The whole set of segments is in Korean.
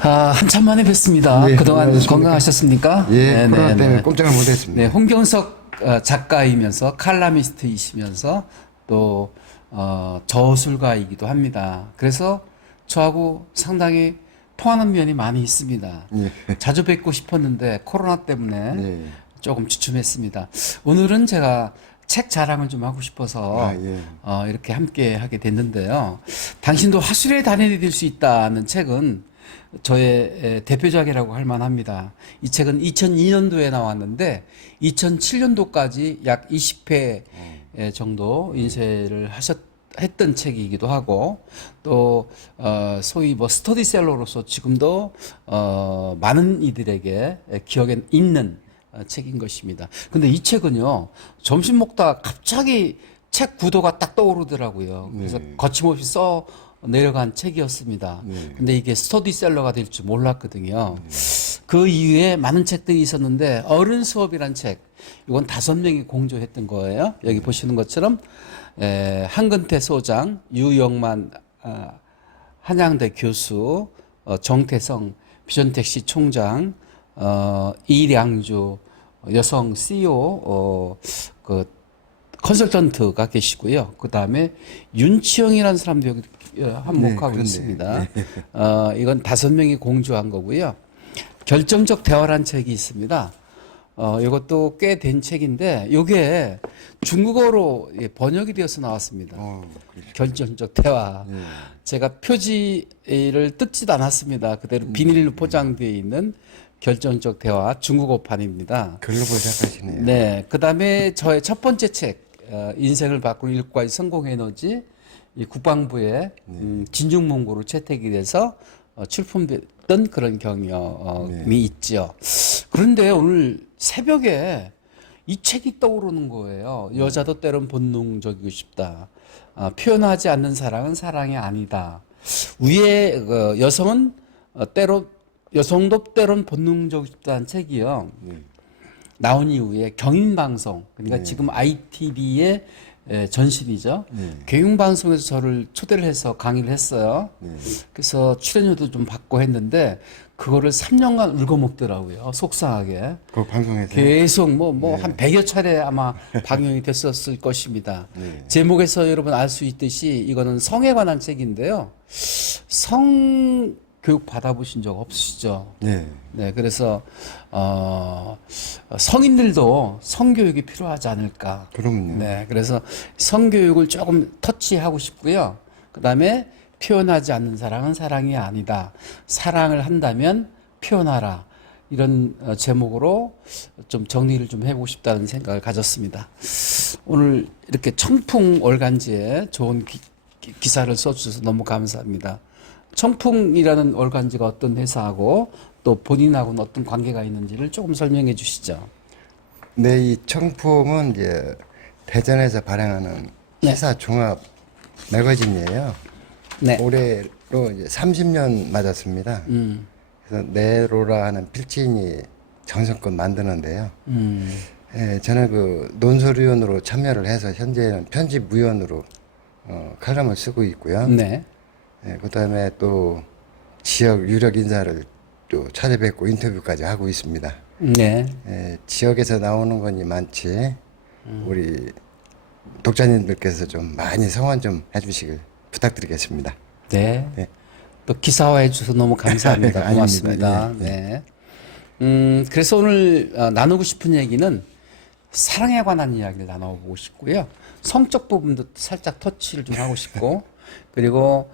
한참 만에 뵙습니다. 네, 그동안 안녕하십니까. 건강하셨습니까? 예, 코로나 때문에 꼼짝을 못했습니다. 네, 홍경석 작가이면서 칼럼니스트이시면서 또 저술가이기도 합니다. 그래서 저하고 상당히 통하는 면이 많이 있습니다. 예. 자주 뵙고 싶었는데 코로나 때문에 예. 조금 주춤했습니다. 오늘은 제가 책 자랑을 좀 하고 싶어서 이렇게 함께 하게 됐는데요. 당신도 화술에 단연이 수 있다는 책은 저의 대표작이라고 할 만합니다. 이 책은 2002년도에 나왔는데 2007년도까지 약 20회 정도 인쇄를 했던 책이기도 하고 또 소위 뭐 스터디셀러로서 지금도 많은 이들에게 기억에 있는 책인 것입니다. 근데 이 책은요, 점심 먹다가 갑자기 책 구도가 딱 떠오르더라고요. 그래서 거침없이 써 내려간 책이었습니다. 근데 이게 스터디셀러가 될 줄 몰랐거든요. 그 이후에 많은 책들이 있었는데 어른 수업이란 책, 이건 5명이 공조했던 거예요. 여기 보시는 것처럼 한근태 소장, 유영만 한양대 교수, 정태성 비전택시 총장, 이량주 여성 CEO 그 컨설턴트가 계시고요. 그 다음에 윤치영이라는 사람도 여기 한몫하고 있습니다. 이건 5명이 공주한 거고요. 결정적 대화란 책이 있습니다. 이것도 꽤 된 책인데 이게 중국어로 번역이 되어서 나왔습니다. 결정적 대화. 제가 표지를 뜯지도 않았습니다. 그대로 비닐로 포장되어 있는 결정적 대화 중국어판입니다. 글로벌 작가시네요. 네, 그 다음에 저의 첫 번째 책 인생을 바꾸는 일과의 성공에너지, 이 국방부의 진중문고로 채택이 돼서 출품됐던 그런 경험이 있죠. 그런데 오늘 새벽에 이 책이 떠오르는 거예요. 여자도 때론 본능적이고 싶다. 표현하지 않는 사랑은 사랑이 아니다. 위에 여성은 여성도 때론 본능적이고 싶다는 책이요. 나온 이후에 경인방송, 그러니까 지금 ITV의 전신이죠. 교육방송에서 저를 초대를 해서 강의를 했어요. 그래서 출연료도 좀 받고 했는데 그거를 3년간 울거먹더라고요. 속상하게. 그 방송에서 계속 한 100여 차례 아마 방영이 됐었을 것입니다. 제목에서 여러분 알 수 있듯이 이거는 성에 관한 책인데요. 성 교육 받아보신 적 없으시죠? 네, 그래서 성인들도 성교육이 필요하지 않을까. 그럼요. 네, 그래서 성교육을 조금 터치하고 싶고요. 그 다음에 표현하지 않는 사랑은 사랑이 아니다. 사랑을 한다면 표현하라. 이런 제목으로 좀 정리를 좀 해보고 싶다는 생각을 가졌습니다. 오늘 이렇게 청풍 월간지에 좋은 기사를 써주셔서 너무 감사합니다. 청풍이라는 월간지가 어떤 회사하고 또 본인하고는 어떤 관계가 있는지를 조금 설명해 주시죠. 네, 이 청풍은 이제 대전에서 발행하는 시사 종합 매거진이에요. 네. 올해로 이제 30년 맞았습니다. 그래서 네로라 하는 필진이 정성껏 만드는데요. 저는 그 논설위원으로 참여를 해서 현재는 편집위원으로 칼럼을 쓰고 있고요. 네. 그다음에 또 지역 유력 인사를 또 찾아뵙고 인터뷰까지 하고 있습니다. 네. 지역에서 나오는 건이 많지 우리 독자님들께서 좀 많이 성원 좀 해주시길 부탁드리겠습니다. 네. 네. 또 기사화해 주셔서 너무 감사합니다. 아닙니다. 고맙습니다. 네. 그래서 오늘 나누고 싶은 얘기는 사랑에 관한 이야기를 나눠보고 싶고요. 성적 부분도 살짝 터치를 좀 하고 싶고, 그리고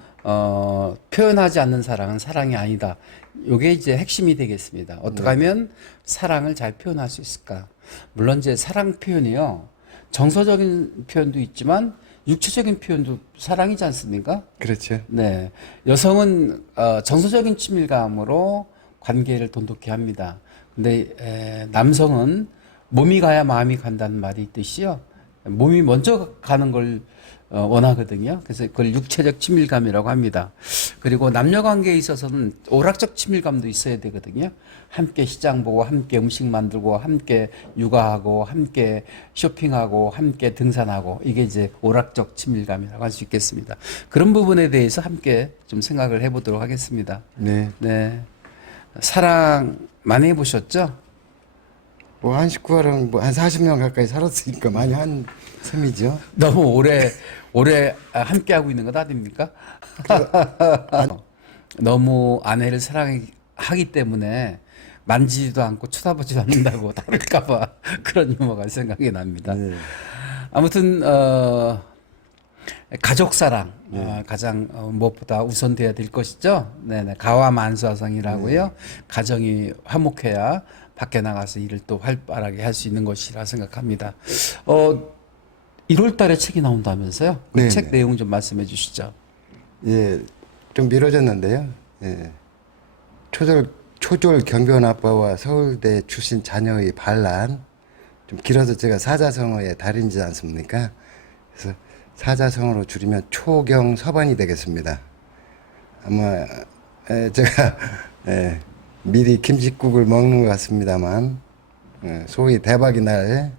표현하지 않는 사랑은 사랑이 아니다. 이게 이제 핵심이 되겠습니다. 어떻게 하면 사랑을 잘 표현할 수 있을까? 물론 이제 사랑 표현이요. 정서적인 표현도 있지만 육체적인 표현도 사랑이지 않습니까? 그렇죠. 네. 여성은 정서적인 친밀감으로 관계를 돈독히 합니다. 근데 남성은 몸이 가야 마음이 간다는 말이 있듯이요. 몸이 먼저 가는 걸 원하거든요. 그래서 그걸 육체적 친밀감이라고 합니다. 그리고 남녀 관계에 있어서는 오락적 친밀감도 있어야 되거든요. 함께 시장 보고, 함께 음식 만들고, 함께 육아하고, 함께 쇼핑하고, 함께 등산하고, 이게 이제 오락적 친밀감이라고 할 수 있겠습니다. 그런 부분에 대해서 함께 좀 생각을 해보도록 하겠습니다. 네. 네. 사랑 많이 해보셨죠? 뭐 한 식구랑 뭐 한 40년 가까이 살았으니까 많이 한 셈이죠. 너무 오래 함께 하고 있는 것 아닙니까? 너무 아내를 사랑하기 때문에 만지지도 않고 쳐다보지도 않는다고 다를까봐 그런 유머가 생각이 납니다. 네. 아무튼 가족 사랑 가장 무엇보다 우선돼야 될 것이죠. 네네 가와만수하성이라고요. 가정이 화목해야 밖에 나가서 일을 또 활발하게 할 수 있는 것이라 생각합니다. 1월달에 책이 나온다면서요? 그 네네. 책 내용 좀 말씀해 주시죠. 예, 좀 미뤄졌는데요. 예. 초졸 경비원 아빠와 서울대 출신 자녀의 반란. 좀 길어서 제가 사자성어의 달인이지 않습니까? 그래서 사자성어로 줄이면 초경서반이 되겠습니다. 아마 제가 미리 김칫국을 먹는 것 같습니다만 소위 대박이 날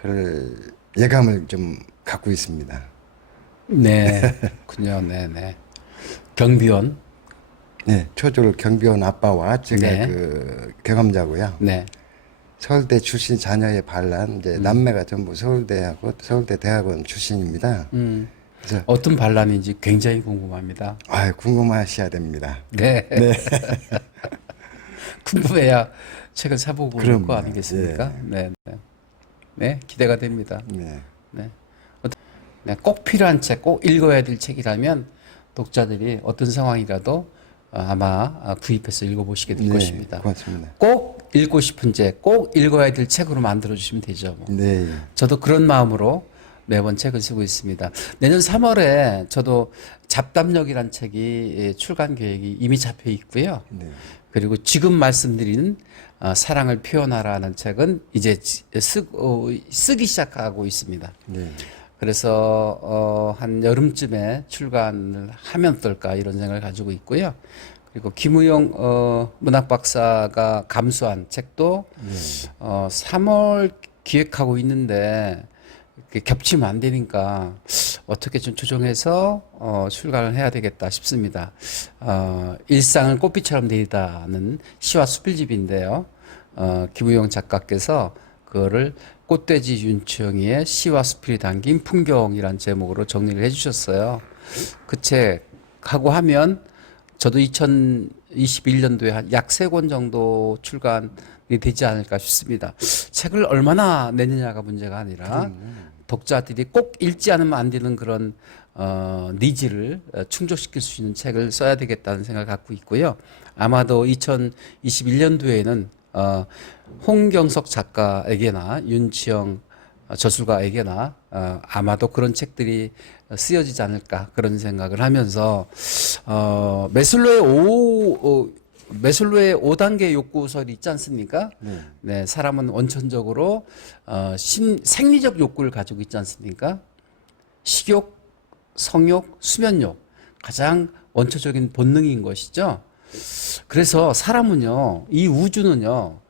그럴 예감을 좀 갖고 있습니다. 네, 군요, 네네. 경비원, 네, 초졸 경비원 아빠와 제가 네. 그 경험자고요. 네, 서울대 출신 자녀의 반란, 이제 남매가 전부 서울대하고 서울대 대학원 출신입니다. 그래서 어떤 반란인지 굉장히 궁금합니다. 궁금하셔야 됩니다. 네. 궁금해야 책을 사보고 그럴 거 그럼요. 아니겠습니까? 네, 네. 네, 기대가 됩니다. 네. 네. 네, 꼭 필요한 책, 꼭 읽어야 될 책이라면 독자들이 어떤 상황이라도 아마 구입해서 읽어보시게 될 네, 것입니다. 고맙습니다. 꼭 읽고 싶은 책, 꼭 읽어야 될 책으로 만들어주시면 되죠. 뭐. 네. 저도 그런 마음으로 매번 책을 쓰고 있습니다. 내년 3월에 저도 잡담력이란 책이 출간 계획이 이미 잡혀 있고요. 네. 그리고 지금 말씀드리는 사랑을 표현하라는 책은 이제 쓰기 시작하고 있습니다. 네. 그래서 한 여름쯤에 출간을 하면 어떨까 이런 생각을 가지고 있고요. 그리고 김우영 문학 박사가 감수한 책도 3월 기획하고 있는데 겹치면 안 되니까 어떻게 좀 조정해서 출간을 해야 되겠다 싶습니다. 일상을 꽃빛처럼 내리다는 시와 수필집인데요. 김우영 작가께서 그거를 꽃돼지 윤치영이의 시와 수필이 담긴 풍경이란 제목으로 정리를 해주셨어요. 그 책하고 하면 저도 2021년도에 한 약 3권 정도 출간이 되지 않을까 싶습니다. 책을 얼마나 내느냐가 문제가 아니라 독자들이 꼭 읽지 않으면 안 되는 그런 니즈를 충족시킬 수 있는 책을 써야 되겠다는 생각을 갖고 있고요. 아마도 2021년도에는 홍경석 작가에게나 윤치영 저술가에게나 아마도 그런 책들이 쓰여지지 않을까 그런 생각을 하면서 매슬로의 5단계 욕구설이 있지 않습니까? 네, 사람은 원천적으로 생리적 욕구를 가지고 있지 않습니까? 식욕, 성욕, 수면욕 가장 원초적인 본능인 것이죠. 그래서 사람은요, 이 우주는요,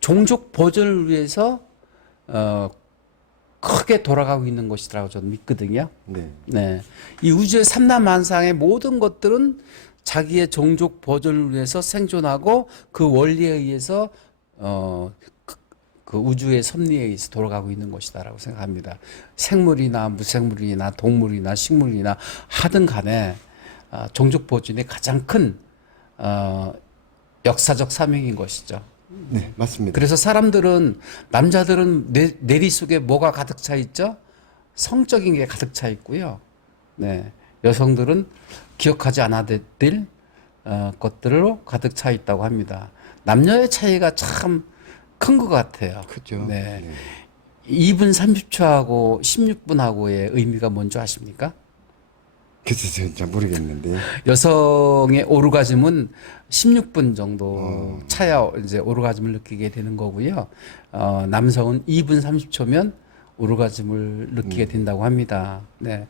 종족 보존을 위해서 크게 돌아가고 있는 것이라고 저는 믿거든요. 네. 네, 이 우주의 삼라만상의 모든 것들은 자기의 종족 보존을 위해서 생존하고 그 원리에 의해서 그 우주의 섭리에 의해서 돌아가고 있는 것이다라고 생각합니다. 생물이나 무생물이나 동물이나 식물이나 하든 간에 종족 보존이 가장 큰 역사적 사명인 것이죠. 네, 맞습니다. 그래서 남자들은 내리 속에 뭐가 가득 차 있죠? 성적인 게 가득 차 있고요. 네, 여성들은 기억하지 않아야 될 것들로 가득 차 있다고 합니다. 남녀의 차이가 참 큰 것 같아요. 그죠. 네. 네. 2분 30초하고 16분하고의 의미가 뭔지 아십니까? 그래서 진짜 모르겠는데. 여성의 오르가즘은 16분 정도 차야 이제 오르가즘을 느끼게 되는 거고요. 남성은 2분 30초면 오르가즘을 느끼게 된다고 합니다. 네.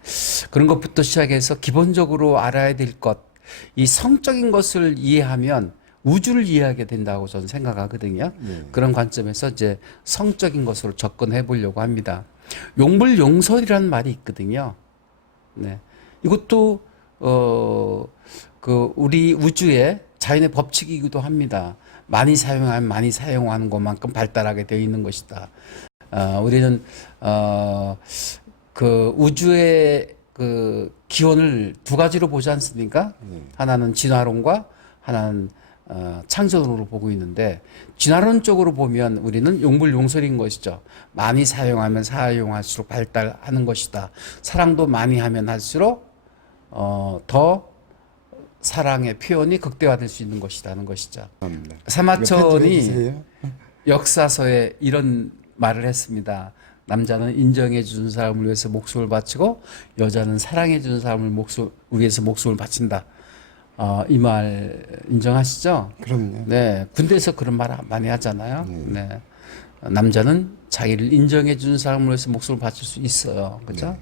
그런 것부터 시작해서 기본적으로 알아야 될 것, 이 성적인 것을 이해하면 우주를 이해하게 된다고 저는 생각하거든요. 네. 그런 관점에서 이제 성적인 것으로 접근해 보려고 합니다. 용불용설이라는 말이 있거든요. 네. 이것도 그 우리 우주의 자연의 법칙이기도 합니다. 많이 사용하면 많이 사용하는 것만큼 발달하게 되어 있는 것이다. 우리는 그 우주의 그 기원을 두 가지로 보지 않습니까? 하나는 진화론과 하나는 창조론으로 보고 있는데, 진화론 쪽으로 보면 우리는 용불용설인 것이죠. 많이 사용하면 사용할수록 발달하는 것이다. 사랑도 많이 하면 할수록 더 사랑의 표현이 극대화될 수 있는 것이라는 것이죠. 사마천이 역사서에 이런 말을 했습니다. 남자는 인정해 주는 사람을 위해서 목숨을 바치고 여자는 사랑해 주는 사람을 위해서 목숨을 바친다. 이 말 인정하시죠? 그럼요. 네, 군대에서 그런 말 많이 하잖아요. 네, 남자는 자기를 인정해 주는 사람을 위해서 목숨을 바칠 수 있어요. 그죠?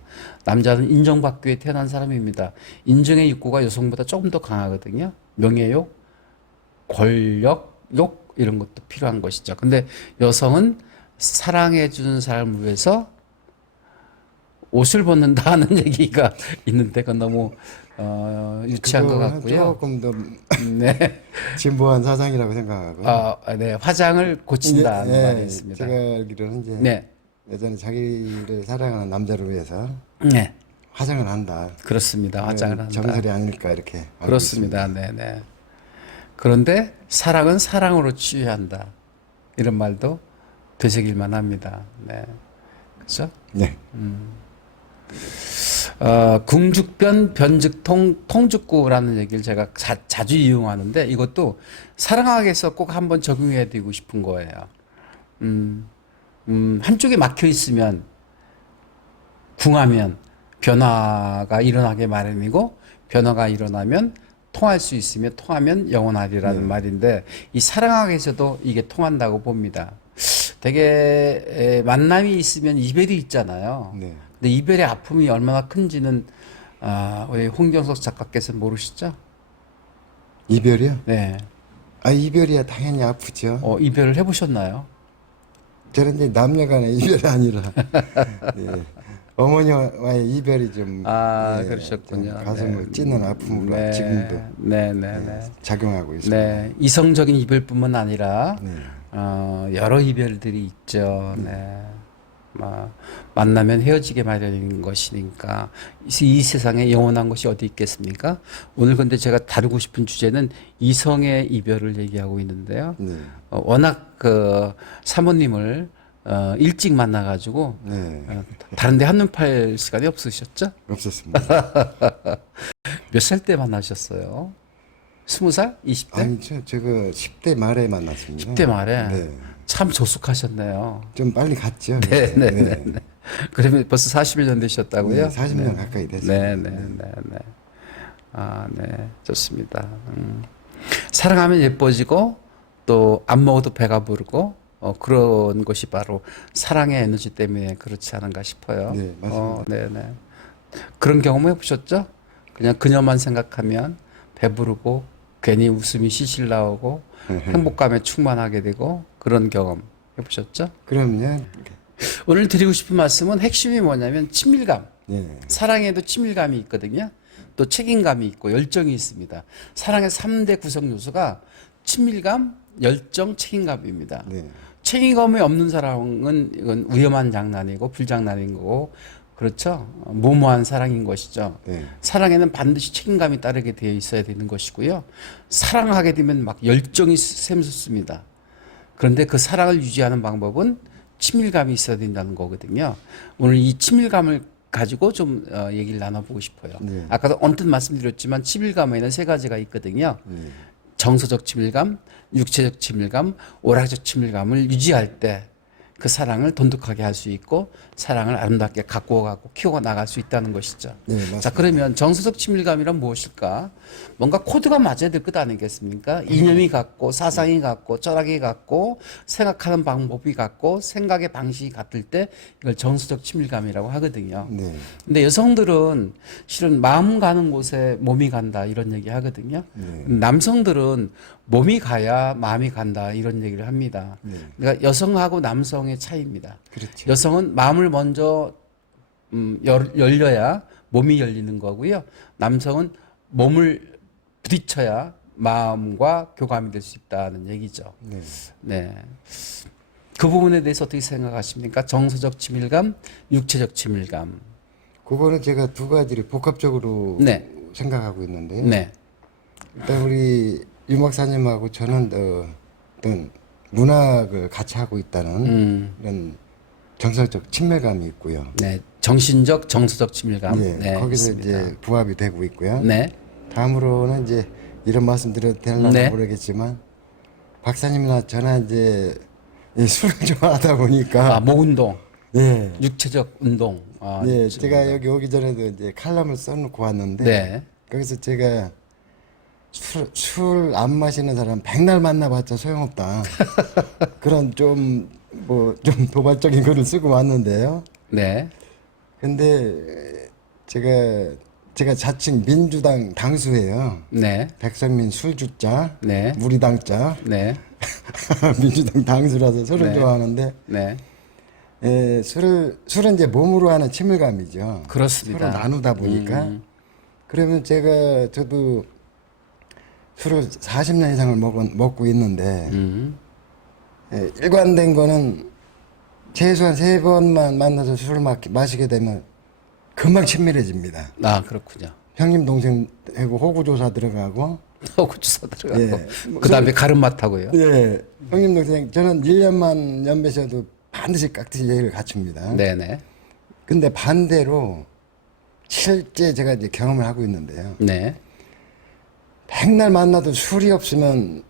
남자는 인정받기 위해 태어난 사람입니다. 인정의 욕구가 여성보다 조금 더 강하거든요. 명예욕, 권력욕 이런 것도 필요한 것이죠. 근데 여성은 사랑해 주는 사람을 위해서 옷을 벗는다 하는 얘기가 있는데 그건 너무 유치한 것 같고요. 조금 더 네. 진보한 사상이라고 생각하고. 네. 화장을 고친다는 네, 말이 있습니다. 제가 알기로는 이제 네. 예전에 자기를 사랑하는 남자를 위해서 네. 화장을 한다. 그렇습니다. 화장을 한다. 정설이 아닐까 이렇게 알고 그렇습니다. 네, 네. 그런데 사랑은 사랑으로 치유한다. 이런 말도 되새길 만합니다. 네. 그렇죠? 네. 궁죽변 변죽통 통죽구라는 얘기를 제가 자주 이용하는데 이것도 사랑하기 위해서 꼭 한번 적용해야 되고 싶은 거예요. 한쪽에 막혀 있으면 궁하면 변화가 일어나게 마련이고 변화가 일어나면 통할 수 있으며 통하면 영원하리라는 말인데 이 사랑하기 위해서도 이게 통한다고 봅니다. 되게 만남이 있으면 이별이 있잖아요. 네. 근데 이별의 아픔이 얼마나 큰지는 우리 홍경석 작가께서 모르시죠? 이별이요? 네. 이별이야 당연히 아프죠. 이별을 해보셨나요? 저는 이제 남녀간의 이별이 아니라 네. 어머니와의 이별이 좀 그러셨군요. 좀 가슴을 네. 찢는 아픔으로 네. 지금도 네. 작용하고 있습니다. 네. 이성적인 이별뿐만 아니라 네. 여러 이별들이 있죠. 네. 만나면 헤어지게 마련인 것이니까 이 세상에 영원한 것이 어디 있겠습니까? 오늘 근데 제가 다루고 싶은 주제는 이성의 이별을 얘기하고 있는데요. 네. 워낙 그 사모님을 일찍 만나가지고 네. 다른데 한눈 팔 시간이 없으셨죠? 없었습니다. 몇 살 때 만나셨어요? 20살? 20대? 아니 제가 10대 말에 만났습니다. 10대 말에? 네. 참 조숙하셨네요. 좀 빨리 갔죠. 네. 그러면 벌써 40년 되셨다고요? 네, 40년 가까이 됐습니다. 네. 네. 좋습니다. 사랑하면 예뻐지고 또 안 먹어도 배가 부르고 그런 것이 바로 사랑의 에너지 때문에 그렇지 않은가 싶어요. 네, 맞습니다. 네. 그런 경험 해보셨죠? 그냥 그녀만 생각하면 배부르고 괜히 웃음이 실실 나오고 행복감에 충만하게 되고 그런 경험 해보셨죠? 그럼요. 오늘 드리고 싶은 말씀은 핵심이 뭐냐면 친밀감. 네. 사랑에도 친밀감이 있거든요. 또 책임감이 있고 열정이 있습니다. 사랑의 3대 구성 요소가 친밀감, 열정, 책임감입니다. 네. 책임감이 없는 사랑은 이건 위험한 장난이고 불장난인 거고 그렇죠. 무모한 사랑인 것이죠. 네. 사랑에는 반드시 책임감이 따르게 되어 있어야 되는 것이고요. 사랑하게 되면 막 열정이 샘솟습니다. 그런데 그 사랑을 유지하는 방법은 친밀감이 있어야 된다는 거거든요. 오늘 이 친밀감을 가지고 좀 얘기를 나눠보고 싶어요. 네. 아까도 언뜻 말씀드렸지만 친밀감에는 세 가지가 있거든요. 정서적 친밀감, 육체적 친밀감, 오락적 친밀감을 유지할 때 그 사랑을 돈독하게 할 수 있고 사랑을 아름답게 갖고 가고 키워 나갈 수 있다는 것이죠. 네, 맞습니다. 자, 그러면 정서적 친밀감이란 무엇일까? 뭔가 코드가 맞아야 될 것 아니겠습니까? 이념이 같고 사상이 같고 철학이 같고 생각하는 방법이 같고 생각의 방식이 같을 때 이걸 정서적 친밀감이라고 하거든요. 네. 근데 여성들은 실은 마음 가는 곳에 몸이 간다 이런 얘기 하거든요. 남성들은 몸이 가야 마음이 간다 이런 얘기를 합니다. 그러니까 여성하고 남성의 차이입니다. 그렇죠. 여성은 마음을 먼저 열려야 몸이 열리는 거고요. 남성은 몸을 부딪혀야 마음과 교감이 될 수 있다는 얘기죠. 네. 네. 그 부분에 대해서 어떻게 생각하십니까? 정서적 친밀감, 육체적 친밀감. 그거는 제가 두 가지를 복합적으로 네. 생각하고 있는데요. 네. 일단 우리 유 박사님하고 저는 어떤 문학을 같이 하고 있다는 이런 정서적 친밀감이 있고요. 네. 정신적, 정서적 친밀감. 예, 네. 거기서 있습니다. 이제 부합이 되고 있고요. 네. 다음으로는 이제 이런 말씀 드려도 되나 네. 모르겠지만 박사님이나 저나 이제 이 술을 좋아하다 보니까 아, 목 운동, 예, 육체적 운동. 아, 예, 육체적 제가 운동. 여기 오기 전에도 이제 칼럼을 써놓고 왔는데 네. 거기서 제가 술 안 마시는 사람 백날 만나봤자 소용없다. 그런 좀 도발적인 글을 쓰고 왔는데요. 네. 근데 제가 자칭 민주당 당수예요. 네. 백성민 술주자, 네. 무리당자, 네. 민주당 당수라서 술을 네. 좋아하는데 네. 술은 이제 몸으로 하는 친밀감이죠. 그렇습니다. 서로 나누다 보니까 그러면 저도 술을 40년 이상을 먹고 있는데 일관된 거는 최소한 3번만 만나서 술을 마시게 되면 금방 친밀해집니다. 아, 그렇군요. 형님 동생하고 호구조사 들어가고 호구주사 들어가고. 예. 그다음에 가름맛하고요. 예, 형님 동생 저는 1년만 연배셔도 반드시 깍듯이 예의를 갖춥니다. 네네. 근데 반대로 실제 제가 이제 경험을 하고 있는데요. 네. 백날 만나도 술이 없으면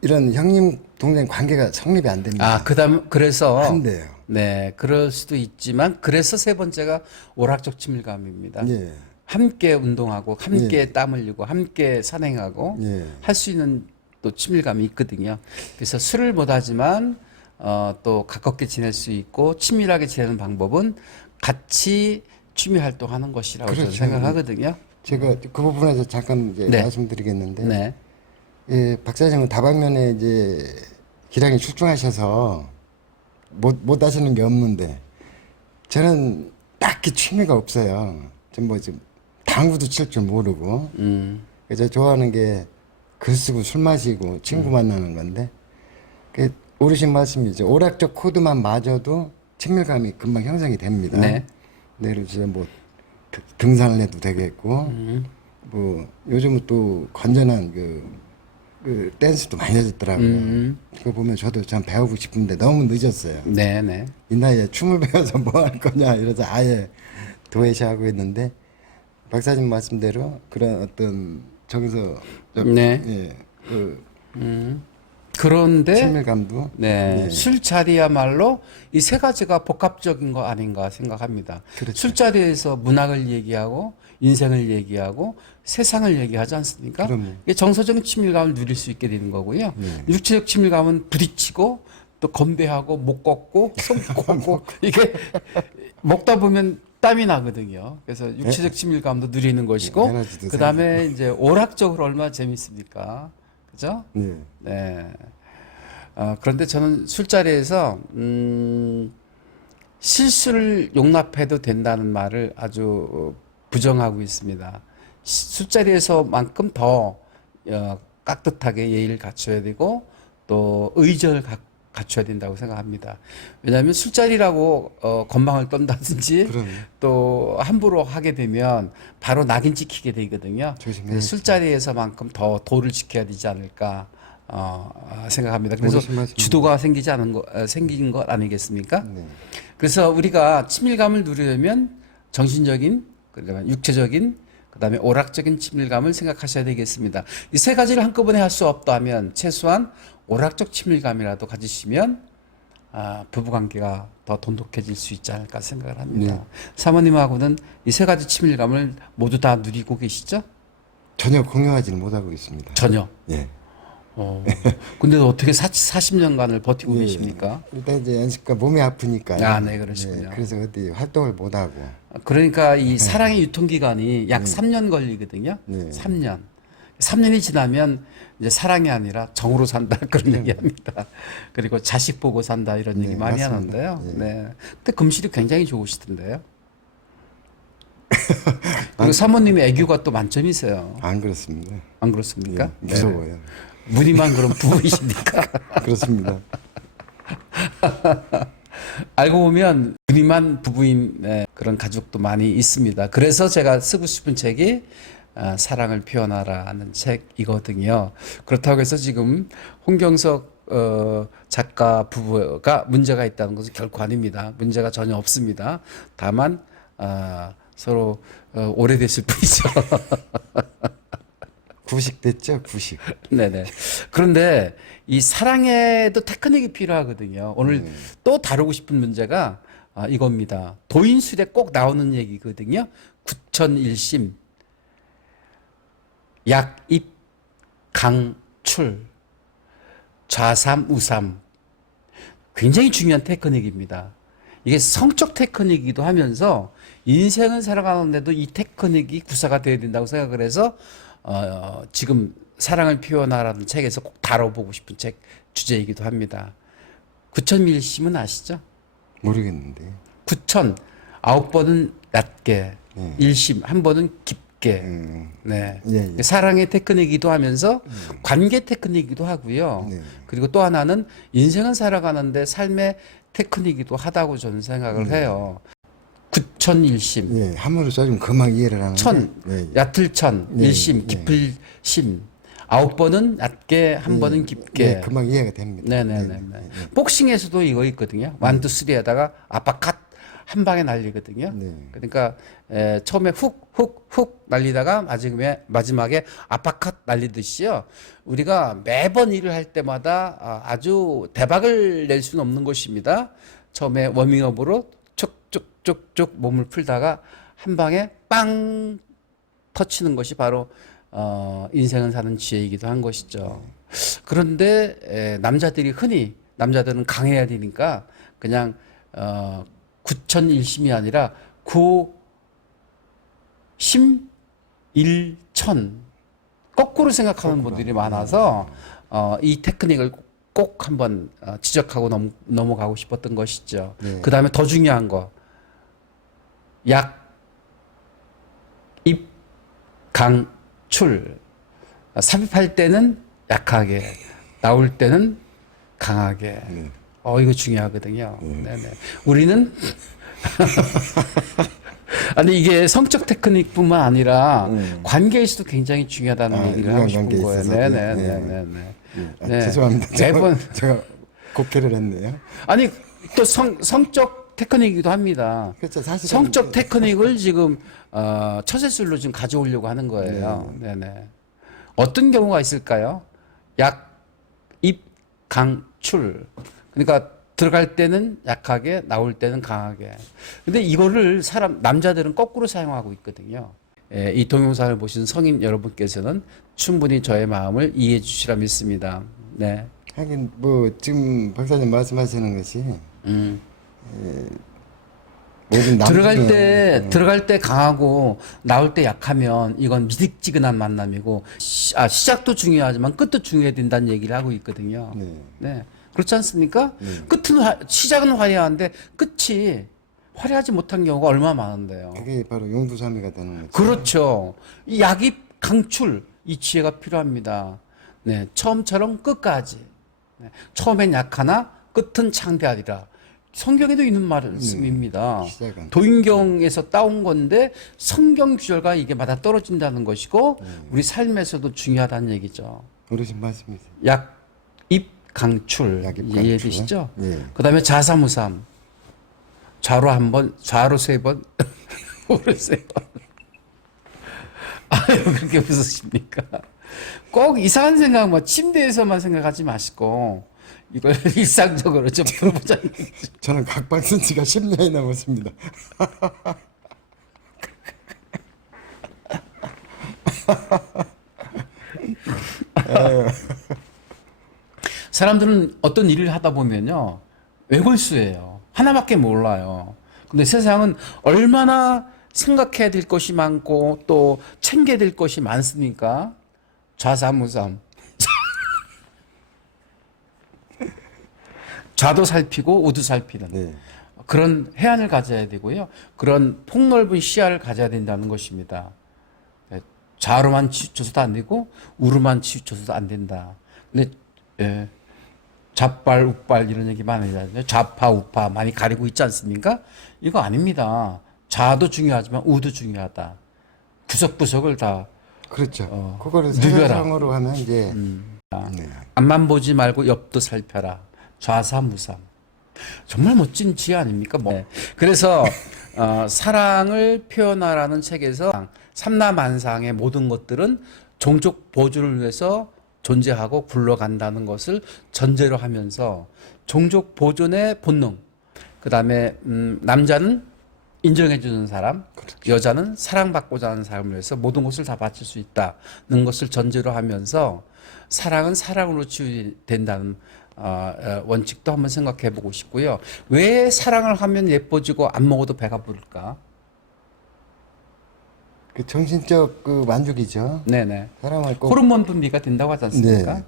이런 형님 동생 관계가 성립이 안 됩니다. 아, 그래서 안 돼요. 네, 그럴 수도 있지만 그래서 세 번째가 오락적 친밀감입니다. 예, 함께 운동하고 함께 땀 흘리고 함께 산행하고 예. 할 수 있는 또 친밀감이 있거든요. 그래서 술을 못 하지만 또 가깝게 지낼 수 있고 친밀하게 지내는 방법은 같이 취미 활동하는 것이라고 저는 그렇죠. 생각하거든요. 제가 그 부분에서 잠깐 이제 네. 말씀드리겠는데, 네. 예, 박사장은 다방면에 이제 기량이 출중하셔서 못 하시는 게 없는데, 저는 딱히 취미가 없어요. 좀 당구도 칠 줄 모르고, 그래서 좋아하는 게 글 쓰고 술 마시고 친구 만나는 건데, 그 어르신 말씀이죠. 오락적 코드만 맞아도 친밀감이 금방 형성이 됩니다. 네. 예를 들어 등산을 해도 되겠고, 요즘은 또 건전한 그 댄스도 많이 해졌더라고요. 그거 보면 저도 참 배우고 싶은데 너무 늦었어요. 네, 네. 이 나이에 춤을 배워서 뭐 할 거냐 이래서 아예 도외시하고 있는데 박사님 말씀대로 그런 어떤 정서적 네. 예, 그 그런데 친밀감도 네, 예. 술자리야말로 이 세 가지가 복합적인 거 아닌가 생각합니다. 그렇죠. 술자리에서 문학을 얘기하고 인생을 얘기하고 세상을 얘기하지 않습니까? 그럼요. 이게 정서적인 친밀감을 누릴 수 있게 되는 거고요. 육체적 친밀감은 부딪히고 또 건배하고 목 꺾고 손 꺾고 이게 먹다 보면 땀이 나거든요. 그래서 육체적 친밀감도 누리는 것이고 에너지도 그다음에 이제 오락적으로 얼마나 재밌습니까? 그죠? 예. 네. 그런데 저는 술자리에서 실수를 용납해도 된다는 말을 아주 부정하고 있습니다. 술자리에서만큼 더 깍듯하게 예의를 갖춰야 되고 또 의전을 갖춰야 된다고 생각합니다. 왜냐하면 술자리라고 건방을 떤다든지 그럼요. 또 함부로 하게 되면 바로 낙인 찍히게 되거든요. 조심해야죠. 술자리에서만큼 더 도를 지켜야 되지 않을까 생각합니다. 그래서 어르신 말씀. 주도가 생긴 것 아니겠습니까? 네. 그래서 우리가 친밀감을 누리려면 정신적인, 그다음에 육체적인, 그다음에 오락적인 친밀감을 생각하셔야 되겠습니다. 이 세 가지를 한꺼번에 할 수 없다면 최소한 오락적 친밀감이라도 가지시면 부부관계가 더 돈독해질 수 있지 않을까 생각을 합니다. 네. 사모님하고는 이 세 가지 친밀감을 모두 다 누리고 계시죠? 전혀 공유하지는 못하고 있습니다. 전혀. 예. 근데 어떻게 40년간을 버티고 예. 계십니까? 일단 이제 연습과 몸이 아프니까. 아, 네, 그러시군요. 그래서 어디 활동을 못 하고. 그러니까 이 사랑의 유통기간이 약 3년 걸리거든요. 네. 3년. 3년이 지나면 이제 사랑이 아니라 정으로 산다 그런 얘기합니다. 그리고 자식 보고 산다 이런 얘기 많이 맞습니다. 하는데요. 예. 네. 근데 금실이 굉장히 좋으시던데요. 그리고 사모님의 애교가 또 만점이세요. 안 그렇습니다. 안 그렇습니까? 예, 무서워요. 무늬만 그런 부부이십니까? 그렇습니다. 알고 보면 무늬만 부부인 그런 가족도 많이 있습니다. 그래서 제가 쓰고 싶은 책이 사랑을 표현하라는 책이거든요. 그렇다고 해서 지금 홍경석 작가 부부가 문제가 있다는 것은 결코 아닙니다. 문제가 전혀 없습니다. 다만 서로 오래됐을 뿐이죠. 구식됐죠, 구식. 네네. 그런데 이 사랑에도 테크닉이 필요하거든요. 오늘 또 다루고 싶은 문제가 이겁니다. 도인술에 꼭 나오는 얘기거든요. 구천일심, 약입, 강출, 좌삼, 우삼. 굉장히 중요한 테크닉입니다. 이게 성적 테크닉이기도 하면서 인생을 살아가는데도 이 테크닉이 구사가 되어야 된다고 생각을 해서 지금 사랑을 표현하라는 책에서 꼭 다뤄보고 싶은 책 주제이기도 합니다. 구천밀심은 아시죠? 모르겠는데. 구천, 9번은 낮게, 일심, 1번은 깊게. 네. 예, 예. 사랑의 테크닉이기도 하면서 관계 테크닉이기도 하고요. 네. 그리고 또 하나는 인생을 살아가는데 삶의 테크닉이기도 하다고 저는 생각을 해요. 구천일심. 예, 한문으로 써주면 금방 이해를 하는데. 천, 예, 얕을천, 예, 일심, 예. 깊을심. 9번은 얕게, 1번은 깊게. 예, 금방 이해가 됩니다. 네네네. 복싱에서도 이거 있거든요. 완투 쓰리에다가 아파컷 한 방에 날리거든요. 네. 그러니까 처음에 훅 날리다가 마지막에 아파컷 날리듯이요. 우리가 매번 일을 할 때마다 아주 대박을 낼 수는 없는 것입니다. 처음에 워밍업으로 쭉쭉쭉쭉 몸을 풀다가 한 방에 빵 터치는 것이 바로 인생을 사는 지혜이기도 한 것이죠. 그런데 남자들은 강해야 되니까 그냥 구천일심이 아니라 구심일천 거꾸로 생각하는 분들이 많아서 이 테크닉을 꼭 한번 지적하고 넘어가고 싶었던 것이죠. 네. 그 다음에 더 중요한 거 입, 강, 출. 삽입할 때는 약하게, 나올 때는 강하게. 이거 중요하거든요. 네네. 우리는 아니 이게 성적 테크닉뿐만 아니라 관계에서도 굉장히 중요하다는 얘기를 하고 싶은 인간관계에 거예요. 있어서. 네네네네. 예. 죄송합니다. 매번 제가 곡해를 했네요. 아니 또 성적 테크닉이기도 합니다. 그렇죠. 사실은 성적 테크닉을 지금 처세술로 지금 가져오려고 하는 거예요. 네네. 어떤 경우가 있을까요? 약, 입, 강, 출. 그러니까 들어갈 때는 약하게, 나올 때는 강하게. 근데 이거를 남자들은 거꾸로 사용하고 있거든요. 이 동영상을 보신 성인 여러분께서는 충분히 저의 마음을 이해해 주시라 믿습니다. 네. 하긴 뭐 지금 박사님 말씀하시는 것이 모든 들어갈 때 강하고 나올 때 약하면 이건 미득지근한 만남이고 시작도 중요하지만 끝도 중요해야 된다는 얘기를 하고 있거든요. 네. 네. 그렇지 않습니까? 시작은 화려한데 끝이 화려하지 못한 경우가 얼마나 많은데요. 그게 바로 용두사미가 되는 거죠. 그렇죠. 이 약입 강출 이 지혜가 필요합니다. 네, 처음처럼 끝까지. 네, 처음엔 약하나 끝은 창대하리라. 성경에도 있는 말씀입니다. 시작은. 도인경에서 따온 건데 성경 구절과 이게 맞아 떨어진다는 것이고 우리 삶에서도 중요하다는 얘기죠. 어르신 말씀이세요. 약입 강출 약입 이해되시죠? 강출. 예. 그다음에 좌사무삼 좌로 한 번, 좌로 세 번, 우로 세 번. 아유 그렇게 웃으십니까? 꼭 이상한 생각 뭐 침대에서만 생각하지 마시고 이걸 일상적으로 좀 들어보자. 저는 각방 쓴 지가 10년이 넘었습니다. 사람들은 어떤 일을 하다 보면요 외골수예요. 하나밖에 몰라요. 근데 세상은 얼마나 생각해야 될 것이 많고 또 챙겨야 될 것이 많습니까? 좌사무삼. 좌도 살피고 우도 살피는. 네. 그런 해안을 가져야 되고요. 그런 폭넓은 시야를 가져야 된다는 것입니다. 좌로만 치우쳐서도 안 되고 우로만 치우쳐서도 안 된다. 근데 예, 좌빨 우빨 이런 얘기 많이 하잖아요. 좌파 우파 많이 가리고 있지 않습니까? 이거 아닙니다. 좌도 중요하지만 우도 중요하다. 구석구석을 다 그렇죠. 그거를 누벼라. 사자성어로 하면 이제 네. 앞만 보지 말고 옆도 살펴라. 좌사무삼. 정말 멋진 지혜 아닙니까? 뭐. 그래서 사랑을 표현하라는 책에서 삼라만상의 모든 것들은 종족 보존을 위해서 존재하고 굴러간다는 것을 전제로 하면서 종족 보존의 본능, 그 다음에 남자는 인정해주는 사람, 여자는 사랑받고자 하는 사람을 위해서 모든 것을 다 바칠 수 있다는 것을 전제로 하면서 사랑은 사랑으로 치유된다는 원칙도 한번 생각해 보고 싶고요. 왜 사랑을 하면 예뻐지고 안 먹어도 배가 부를까? 그 정신적 그 만족이죠. 네네. 사람을 꼭 호르몬 분비가 된다고 하지 않습니까? 네.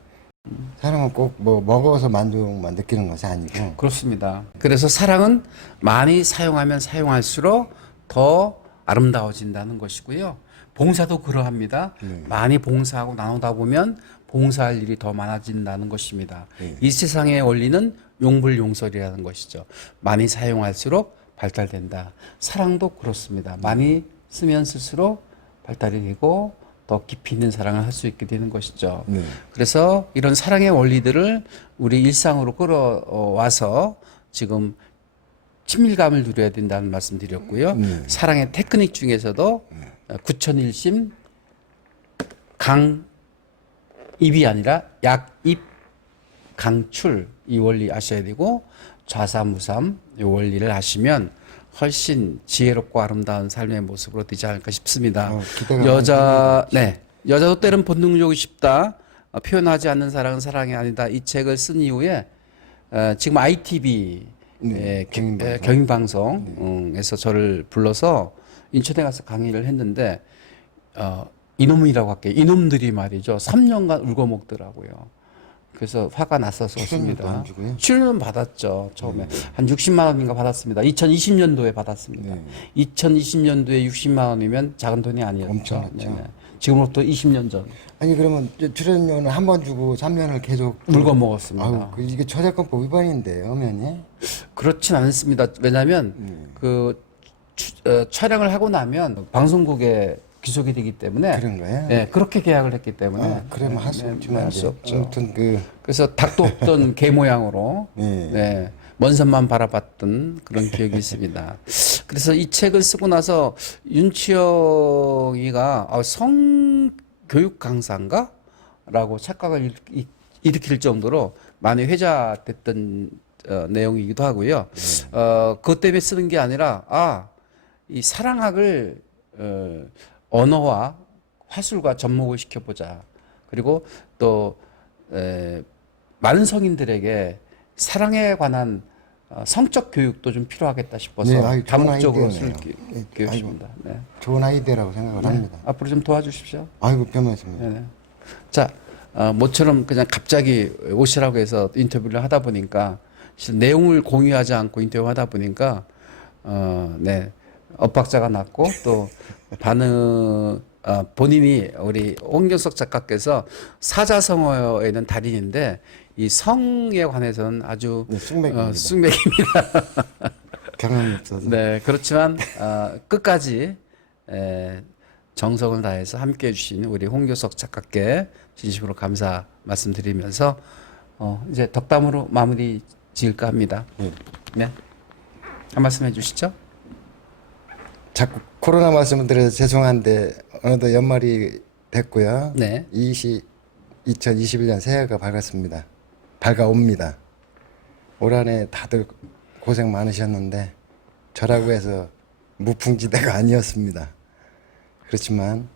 사람은 꼭 뭐 먹어서 만족만 느끼는 것이 아니고 그렇습니다. 그래서 사랑은 많이 사용하면 사용할수록 더 아름다워진다는 것이고요. 봉사도 그러합니다. 많이 봉사하고 나누다 보면 봉사할 일이 더 많아진다는 것입니다. 이 세상의 원리는 용불용설이라는 것이죠. 많이 사용할수록 발달된다. 사랑도 그렇습니다. 많이 쓰면 쓸수록 발달이 되고 더 깊이 있는 사랑을 할 수 있게 되는 것이죠. 네. 그래서 이런 사랑의 원리들을 우리 일상으로 끌어와서 지금 친밀감을 누려야 된다는 말씀 드렸고요. 사랑의 테크닉 중에서도 구천일심 강입이 아니라 약입 강출 이 원리 아셔야 되고 좌사무삼 이 원리를 아시면 훨씬 지혜롭고 아름다운 삶의 모습으로 되지 않을까 싶습니다. 여자도 때론 본능적이고 싶다. 표현하지 않는 사랑은 사랑이 아니다. 이 책을 쓴 이후에 지금 ITV 경인방송에서 저를 불러서 인천에 가서 강의를 했는데 이놈이라고 할게요. 이놈들이 말이죠. 3년간 울고 먹더라고요. 그래서 화가 났어서 출연료도 왔습니다. 안 주고요? 출연료는 받았죠. 처음에 한 60만 원인가 받았습니다. 2020년도에 받았습니다. 2020년도에 60만 원이면 작은 돈이 아니었죠. 엄청났죠. 네네. 지금으로부터 20년 전 아니 그러면 출연료는 한 번 주고 3년을 계속 물고 먹었습니다. 아유, 이게 저작권법 위반인데요, 면이? 그렇진 않습니다. 왜냐하면 촬영을 하고 나면 방송국에 귀속이 되기 때문에 그런 거예요? 네, 그렇게 계약을 했기 때문에 그러면 할 수 없지만 할 수 없죠. 아무튼 그래서 닭도 없던 개 모양으로 네, 먼 산만 바라봤던 그런 기억이 있습니다. 그래서 이 책을 쓰고 나서 윤치영이가 성교육 강사인가? 라고 착각을 일으킬 정도로 많이 회자됐던 내용이기도 하고요. 그것 때문에 쓰는 게 아니라 이 사랑학을 언어와 화술과 접목을 시켜보자. 그리고 또 많은 성인들에게 사랑에 관한 성적 교육도 좀 필요하겠다 싶어서 네, 아유, 좋은 다목적으로 쓸 아이디어네요. 교육입니다. 네. 좋은 아이디어라고 생각을 합니다. 앞으로 좀 도와주십시오. 아이고, 별 말씀입니다. 네네. 자, 모처럼 그냥 갑자기 오시라고 해서 인터뷰를 하다 보니까 사실 내용을 공유하지 않고 인터뷰하다 보니까 네, 엇박자가 났고 또 반응 본인이 우리 홍경석 작가께서 사자성어에는 달인인데 이 성에 관해서는 아주 네, 숙맥입니다. 숙맥입니다. 경험이 없어서. 네, 그렇지만 끝까지 정성을 다해서 함께해 주신 우리 홍교석 작가께 진심으로 감사 말씀드리면서 이제 덕담으로 마무리 지을까 합니다. 네, 한 말씀 해주시죠. 자꾸 코로나 말씀을 드려서 죄송한데 어느덧 연말이 됐고요. 네. 2021년 새해가 밝았습니다. 밝아옵니다. 올 한해 다들 고생 많으셨는데 저라고 해서 무풍지대가 아니었습니다. 그렇지만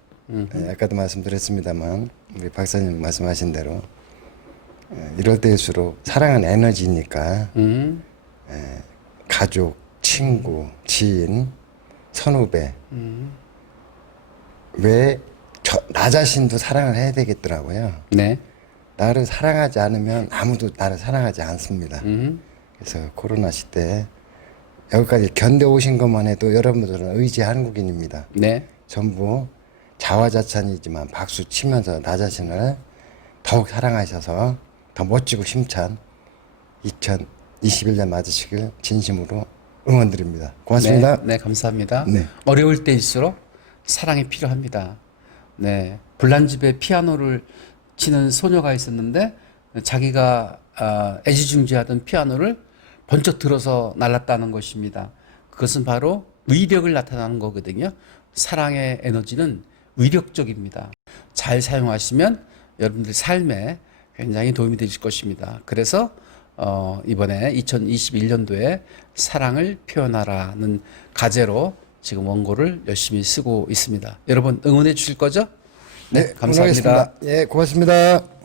아까도 말씀드렸습니다만 우리 박사님 말씀하신 대로 이럴 때일수록 사랑은 에너지니까 가족, 친구, 지인, 선후배 왜 나 자신도 사랑을 해야 되겠더라고요. 네. 나를 사랑하지 않으면 아무도 나를 사랑하지 않습니다. 그래서 코로나 시대에 여기까지 견뎌오신 것만 해도 여러분들은 의지 한국인입니다. 네. 전부 자화자찬이지만 박수 치면서 나 자신을 더욱 사랑하셔서 더 멋지고 힘찬 2021년 맞으시길 진심으로 응원드립니다. 고맙습니다. 네, 네, 감사합니다. 네. 어려울 때일수록 사랑이 필요합니다. 네, 불난집에 피아노를 치는 소녀가 있었는데 자기가 애지중지하던 피아노를 번쩍 들어서 날랐다는 것입니다. 그것은 바로 위력을 나타내는 거거든요. 사랑의 에너지는 위력적입니다. 잘 사용하시면 여러분들 삶에 굉장히 도움이 되실 것입니다. 그래서 이번에 2021년도에 사랑을 표현하라는 가제로 지금 원고를 열심히 쓰고 있습니다. 여러분 응원해 주실 거죠? 네, 감사합니다. 응원하겠습니다. 예, 고맙습니다.